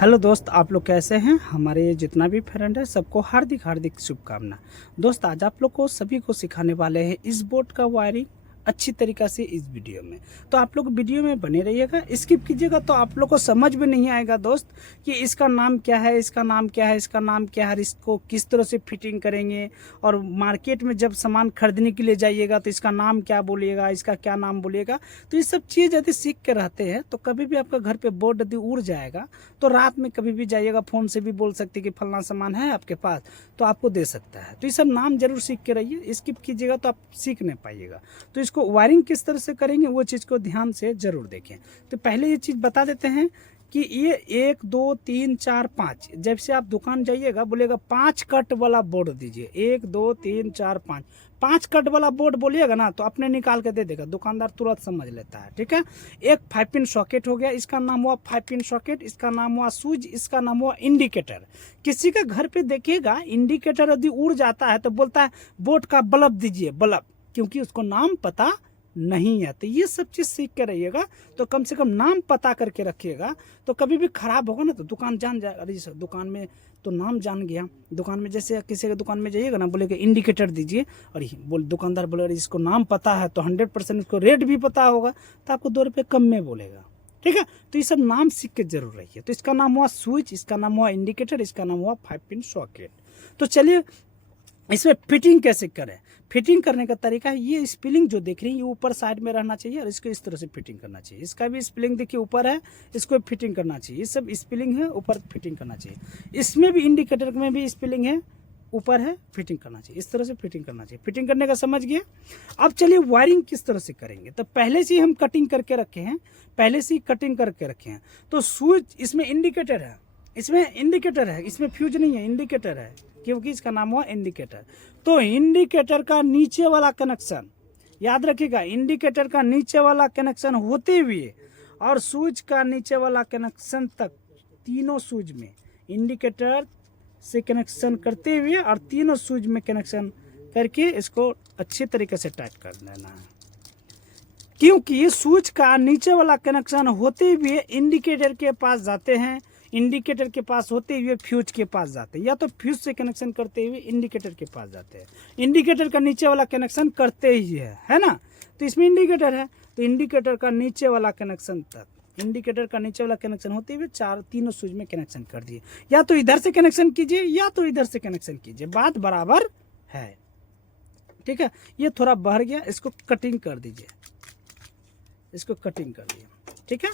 Hello दोस्त, आप लोग कैसे हैं। हमारे जितना भी फ्रेंड है सबको हार्दिक हार्दिक शुभकामना। दोस्त, आज आप लोग को सभी को सिखाने वाले हैं इस बोर्ड का वायरिंग अच्छी तरीक़ा से इस वीडियो में। तो आप लोग वीडियो में बने रहिएगा, स्किप कीजिएगा तो आप लोग को समझ में नहीं आएगा दोस्त कि इसका नाम क्या है, इसका नाम क्या है, इसका नाम क्या है, इसको किस तरह से फिटिंग करेंगे। और मार्केट में जब सामान खरीदने के लिए जाइएगा तो इसका नाम क्या बोलिएगा, इसका क्या नाम बोलिएगा। तो ये सब चीज़ यदि सीख के रहते हैं तो कभी भी आपका घर पे बोर्ड यदि उड़ जाएगा तो रात में कभी भी जाइएगा, फ़ोन से भी बोल सकते कि फलना सामान है आपके पास तो आपको दे सकता है। तो ये सब नाम जरूर सीख के रहिए, स्किप कीजिएगा तो आप सीख नहीं पाइएगा। तो इसको वायरिंग किस तरह से करेंगे वो चीज़ को ध्यान से जरूर देखें। तो पहले ये चीज़ बता देते हैं कि ये 1 2 3 4 5, जब से आप दुकान जाइएगा बोलेगा 5 कट वाला बोर्ड दीजिए। 1 2 3 4 5, 5 कट वाला बोर्ड बोलिएगा ना तो अपने निकाल के दे देगा, दुकानदार तुरंत समझ लेता है। ठीक है, एक 5 पिन सॉकेट हो गया, इसका नाम हुआ 5 पिन सॉकेट, इसका नाम हुआ स्विच, इसका नाम हुआ इंडिकेटर। किसी का घर पे देखिएगा इंडिकेटर यदि उड़ जाता है तो बोलता है बोर्ड का बल्ब दीजिए, बल्ब, क्योंकि उसको नाम पता नहीं है। तो ये सब चीज़ सीख के रहिएगा, तो कम से कम नाम पता करके रखिएगा। तो कभी भी खराब होगा ना तो दुकान जान जाएगा, अरे सर दुकान में तो नाम जान गया। दुकान में जैसे किसी के दुकान में जाइएगा ना, बोलेगा इंडिकेटर दीजिए, और बोल दुकानदार बोलेगा इसको नाम पता है तो 100% उसको रेट भी पता होगा तो आपको 2 रुपये कम में बोलेगा। ठीक है, तो ये सब नाम सीख के जरूर रहिए। तो इसका नाम हुआ स्विच, इसका नाम हुआ इंडिकेटर, इसका नाम हुआ 5 पिन सॉकेट। तो चलिए इसमें फिटिंग कैसे करें। फिटिंग करने का तरीका है, ये स्पिलिंग जो देख रही है ये ऊपर साइड में रहना चाहिए और इसको इस तरह से फिटिंग करना चाहिए। इसका भी स्पिलिंग देखिए ऊपर है, इसको फिटिंग करना चाहिए। ये सब स्पिलिंग है, ऊपर फिटिंग करना चाहिए। इसमें भी इंडिकेटर में भी स्पिलिंग है, ऊपर है, फिटिंग करना चाहिए। इस तरह से फिटिंग करना चाहिए। फिटिंग करने का समझ गया। अब चलिए वायरिंग किस तरह से करेंगे। तो पहले से ही हम कटिंग करके रखे हैं, पहले से ही कटिंग करके रखे हैं। तो स्विच, इसमें इंडिकेटर है, इसमें इंडिकेटर है, इसमें फ्यूज नहीं है, इंडिकेटर है क्योंकि इसका नाम हुआ इंडिकेटर। तो इंडिकेटर का नीचे वाला कनेक्शन याद रखिएगा, इंडिकेटर का नीचे वाला कनेक्शन होते हुए और स्विच का नीचे वाला कनेक्शन तक, तीनों स्विच में इंडिकेटर से कनेक्शन करते हुए और तीनों स्विच में कनेक्शन करके इसको अच्छे तरीके से टाइट कर लेना है। क्योंकि स्विच का नीचे वाला कनेक्शन होते हुए इंडिकेटर के पास जाते हैं, इंडिकेटर के पास होते हुए फ्यूज के पास जाते हैं, या तो फ्यूज से कनेक्शन करते हुए इंडिकेटर के पास जाते हैं। इंडिकेटर का नीचे वाला कनेक्शन करते ही है ना। तो इसमें इंडिकेटर है तो इंडिकेटर का नीचे वाला कनेक्शन तक, इंडिकेटर का नीचे वाला कनेक्शन होते हुए तीनों स्विच में कनेक्शन कर दिए। या तो इधर से कनेक्शन कीजिए या तो इधर से कनेक्शन कीजिए, बात बराबर है। ठीक है, ये थोड़ा बढ़ गया, इसको कटिंग कर दीजिए, इसको कटिंग कर दिया। ठीक है,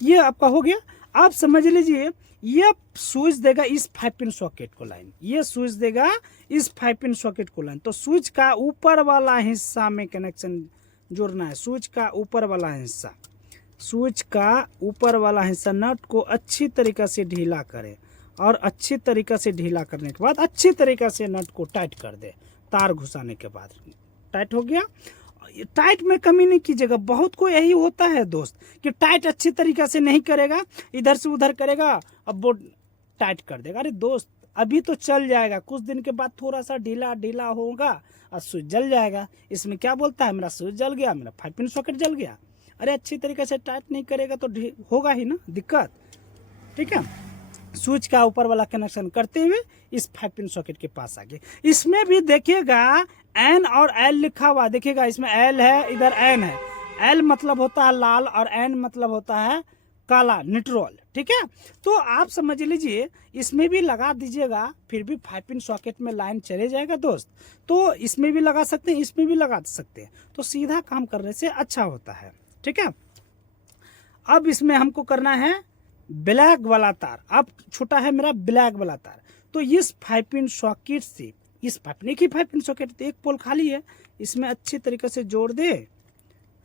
ये आपका हो गया। आप समझ लीजिए ये स्विच देगा इस 5 पिन सॉकेट को लाइन, ये स्विच देगा इस 5 पिन सॉकेट को लाइन। तो स्विच का ऊपर वाला हिस्सा में कनेक्शन जोड़ना है। स्विच का ऊपर वाला हिस्सा, स्विच का ऊपर वाला हिस्सा नट को अच्छी तरीक़ा से ढीला करें और अच्छी तरीक़ा से ढीला करने के बाद अच्छी तरीक़ा से नट को टाइट कर दे। तार घुसाने के बाद टाइट हो गया। टाइट में कमी नहीं कीजिएगा। बहुत को यही होता है दोस्त कि टाइट अच्छी तरीक़ा से नहीं करेगा, इधर से उधर करेगा, अब बोर्ड टाइट कर देगा। अरे दोस्त अभी तो चल जाएगा, कुछ दिन के बाद थोड़ा सा ढीला ढीला होगा और स्विच जल जाएगा। इसमें क्या बोलता है, मेरा स्विच जल गया, मेरा 5 पिन सॉकेट जल गया। अरे अच्छी तरीके से टाइट नहीं करेगा तो होगा ही ना दिक्कत। ठीक है, स्विच का ऊपर वाला कनेक्शन करते हुए इस 5 पिन सॉकेट के पास आ गए। इसमें भी देखिएगा एन और एल लिखा हुआ, देखिएगा इसमें एल है, इधर एन है। एल मतलब होता है लाल और एन मतलब होता है काला, न्यूट्रल। ठीक है, तो आप समझ लीजिए इसमें भी लगा दीजिएगा, फिर भी 5 पिन सॉकेट में लाइन चले जाएगा दोस्त। तो इसमें भी लगा सकते हैं, इसमें भी लगा सकते हैं, तो सीधा काम करने से अच्छा होता है। ठीक है, अब इसमें हमको करना है ब्लैक वाला तार। अब छूटा है मेरा ब्लैक वाला तार, तो इस 5 पिन सॉकेट से, इस 5 पिन सॉकेट एक पोल खाली है, इसमें अच्छी तरीके से जोड़ दे,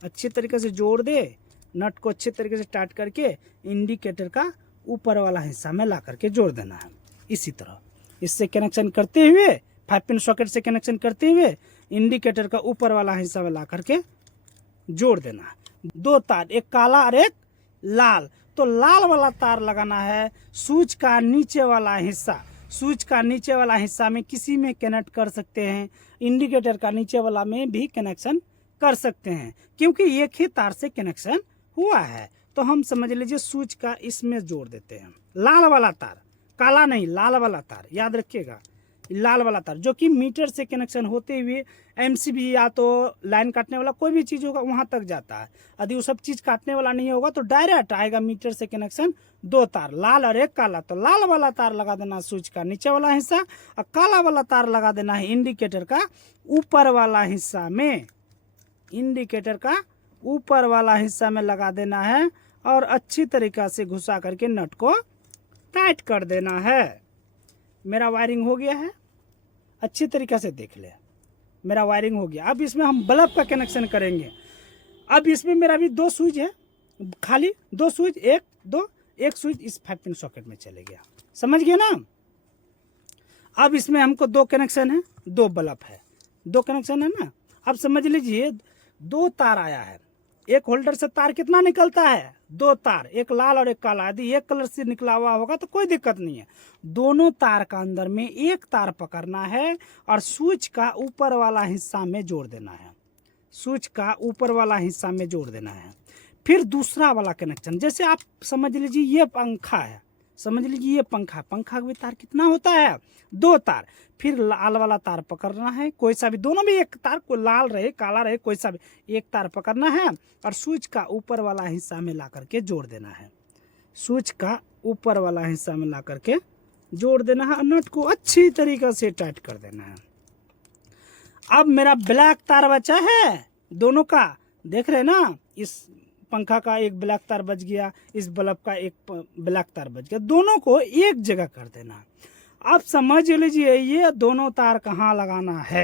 अच्छी तरीके से जोड़ दे, नट को अच्छे तरीके से टाइट करके इंडिकेटर का ऊपर वाला हिस्सा में ला करके जोड़ देना है। इसी तरह इससे कनेक्शन करते हुए, 5 पिन सॉकेट से कनेक्शन करते हुए इंडिकेटर का ऊपर वाला हिस्सा में ला करके जोड़ देना है। 2 तार, एक काला और एक लाल। तो लाल वाला तार लगाना है स्विच का नीचे वाला हिस्सा, स्विच का नीचे वाला हिस्सा में किसी में कनेक्ट कर सकते हैं, इंडिकेटर का नीचे वाला में भी कनेक्शन कर सकते हैं, क्योंकि एक ही तार से कनेक्शन हुआ है। तो हम समझ लीजिए स्विच का इसमें जोड़ देते हैं, लाल वाला तार, काला नहीं, लाल वाला तार, याद रखिएगा, लाल वाला तार जो कि मीटर से कनेक्शन होते हुए एमसीबी या तो लाइन काटने वाला कोई भी चीज़ होगा वहाँ तक जाता है। यदि वो सब चीज़ काटने वाला नहीं होगा तो डायरेक्ट आएगा मीटर से कनेक्शन, 2 तार, लाल और एक काला। तो लाल वाला तार लगा देना स्विच का नीचे वाला हिस्सा, और काला वाला तार लगा देना है इंडिकेटर का ऊपर वाला हिस्सा में, इंडिकेटर का ऊपर वाला हिस्सा में लगा देना है और अच्छी तरीक़ा से घुसा करके नट को टाइट कर देना है। मेरा वायरिंग हो गया है, अच्छी तरीक़ा से देख ले, मेरा वायरिंग हो गया। अब इसमें हम बल्ब का कनेक्शन करेंगे। अब इसमें मेरा भी 2 स्विच है, खाली 2 स्विच, 1 2, एक स्विच इस 5 पिन सॉकेट में चले गया, समझ गए ना। अब इसमें हमको 2 कनेक्शन है, 2 बल्ब है, 2 कनेक्शन है ना। अब समझ लीजिए 2 तार आया है, एक होल्डर से तार कितना निकलता है, 2 तार, एक लाल और एक काला। यदि एक कलर से निकला हुआ होगा तो कोई दिक्कत नहीं है। दोनों तार का अंदर में एक तार पकड़ना है और स्विच का ऊपर वाला हिस्सा में जोड़ देना है, स्विच का ऊपर वाला हिस्सा में जोड़ देना है। फिर दूसरा वाला कनेक्शन, जैसे आप समझ लीजिए ये पंखा है, समझ लीजिए ये पंखा, पंखा का भी तार कितना होता है, 2 तार। फिर लाल वाला तार पकड़ना है, कोई सा भी, दोनों भी एक तार, कोई लाल रहे काला रहे कोई सा भी, एक तार पकड़ना है और स्विच का ऊपर वाला हिस्सा में ला करके जोड़ देना है, स्विच का ऊपर वाला हिस्सा में ला करके जोड़ देना है, नट को अच्छी तरीके से टाइट कर देना है। अब मेरा ब्लैक तार बचा है दोनों का, देख रहे ना, इस पंखा का एक ब्लैक तार बच गया, इस बल्ब का एक ब्लैक तार बच गया, दोनों को एक जगह कर देना। अब समझ लीजिए ये दोनों तार कहाँ लगाना है।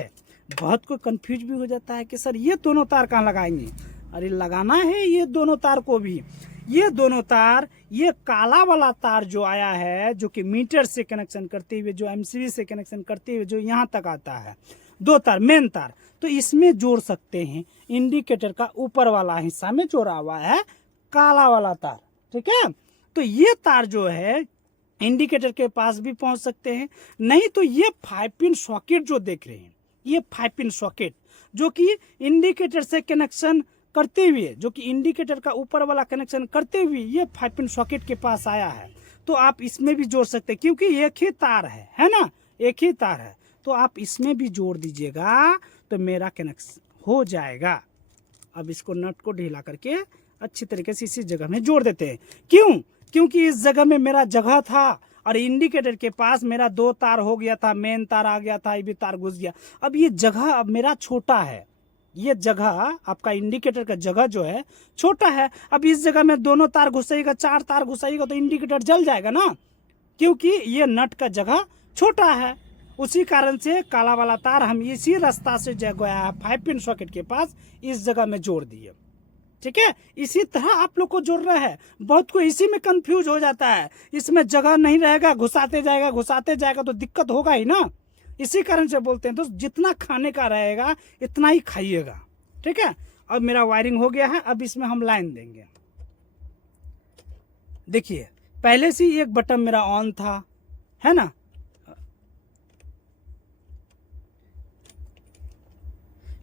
बहुत कोई कंफ्यूज भी हो जाता है कि सर ये दोनों तार कहाँ लगाएंगे। अरे लगाना है ये दोनों तार को भी, ये दोनों तार, ये काला वाला तार जो आया है जो कि मीटर से कनेक्शन करते हुए, जो एमसीबी से कनेक्शन करते हुए जो यहाँ तक आता है, 2 तार मेन तार, तो इसमें जोड़ सकते हैं। इंडिकेटर का ऊपर वाला हिस्सा में जोड़ा हुआ है काला वाला तार, ठीक है। तो ये तार जो है इंडिकेटर के पास भी पहुंच सकते हैं, नहीं तो ये 5 पिन सॉकेट जो देख रहे हैं, ये 5 पिन सॉकेट जो कि इंडिकेटर से कनेक्शन करते हुए, जो कि इंडिकेटर का ऊपर वाला कनेक्शन करते हुए ये 5 पिन सॉकेट के पास आया है, तो आप इसमें भी जोड़ सकते हैं क्योंकि एक ही तार है ना, एक ही तार है, तो आप इसमें भी जोड़ दीजिएगा तो मेरा कनेक्शन हो जाएगा। अब इसको नट को ढीला करके अच्छी तरीके से इसी जगह में जोड़ देते हैं। क्यों? क्योंकि इस जगह में मेरा जगह था और इंडिकेटर के पास मेरा 2 तार हो गया था, मेन तार आ गया था, ये भी तार घुस गया। अब ये जगह अब मेरा छोटा है, ये जगह आपका इंडिकेटर का जगह जो है छोटा है। अब इस जगह में दोनों तार घुसाइएगा, 4 तार घुसाइएगा तो इंडिकेटर जल जाएगा ना, क्योंकि ये नट का जगह छोटा है। उसी कारण से काला वाला तार हम इसी रास्ता से जो गया है 5 पिन सॉकेट के पास, इस जगह में जोड़ दिए, ठीक है। इसी तरह आप लोग को जोड़ना है। बहुत कोई इसी में कंफ्यूज हो जाता है, इसमें जगह नहीं रहेगा, घुसाते जाएगा तो दिक्कत होगा ही ना। इसी कारण से बोलते हैं दोस्त, जितना खाने का रहेगा इतना ही खाइएगा, ठीक है। अब मेरा वायरिंग हो गया है, अब इसमें हम लाइन देंगे। देखिए पहले से ही एक बटन मेरा ऑन था, है ना,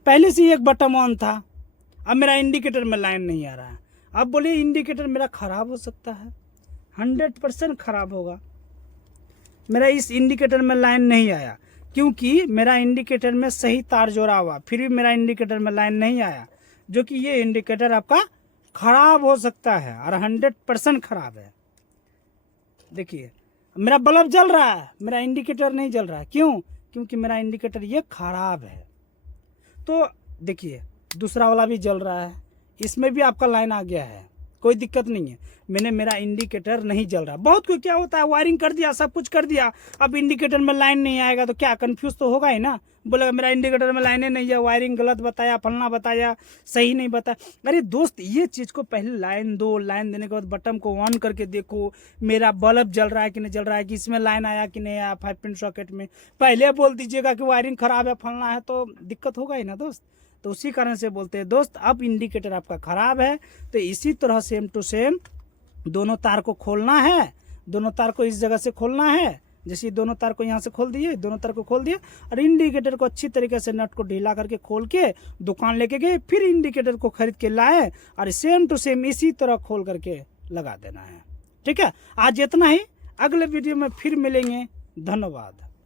पहले से ही एक बटन ऑन था। अब मेरा इंडिकेटर में लाइन नहीं आ रहा है। अब बोलिए इंडिकेटर मेरा खराब हो सकता है, 100% खराब होगा। मेरा इस इंडिकेटर में लाइन नहीं आया क्योंकि मेरा इंडिकेटर में सही तार जोड़ा हुआ, फिर भी मेरा इंडिकेटर में लाइन नहीं आया, जो कि ये इंडिकेटर आपका खराब हो सकता है और 100% खराब है। देखिए मेरा बल्ब जल रहा है, मेरा इंडिकेटर नहीं जल रहा है। क्यों? क्योंकि मेरा इंडिकेटर ये खराब है। तो देखिए दूसरा वाला भी जल रहा है, इसमें भी आपका लाइन आ गया है, कोई दिक्कत नहीं है। मेरा इंडिकेटर नहीं जल रहा। बहुत को क्या होता है, वायरिंग कर दिया, सब कुछ कर दिया, अब इंडिकेटर में लाइन नहीं आएगा तो क्या कंफ्यूज तो होगा ही ना। बोलेगा मेरा इंडिकेटर में लाइनें नहीं है, वायरिंग गलत बताया, फलना बताया, सही नहीं बताया। अरे दोस्त ये चीज़ को पहले लाइन दो, लाइन देने के बाद बटन को ऑन करके देखो मेरा बल्ब जल रहा है कि नहीं जल रहा है, कि इसमें लाइन आया कि नहीं आया 5 पिन सॉकेट में। पहले बोल दीजिएगा कि वायरिंग खराब है, फलना है, तो दिक्कत होगा ही ना दोस्त। तो उसी कारण से बोलते हैं दोस्त, अब इंडिकेटर आपका खराब है तो इसी तरह सेम टू सेम दोनों तार को खोलना है, दोनों तार को इस जगह से खोलना है जैसे ये दोनों तार को यहाँ से खोल दिए, दोनों तार को खोल दिया और इंडिकेटर को अच्छी तरीके से नट को ढीला करके खोल के दुकान लेके गए, फिर इंडिकेटर को खरीद के लाए और सेम टू सेम इसी तरह खोल करके लगा देना है। ठीक है, आज इतना ही, अगले वीडियो में फिर मिलेंगे। धन्यवाद।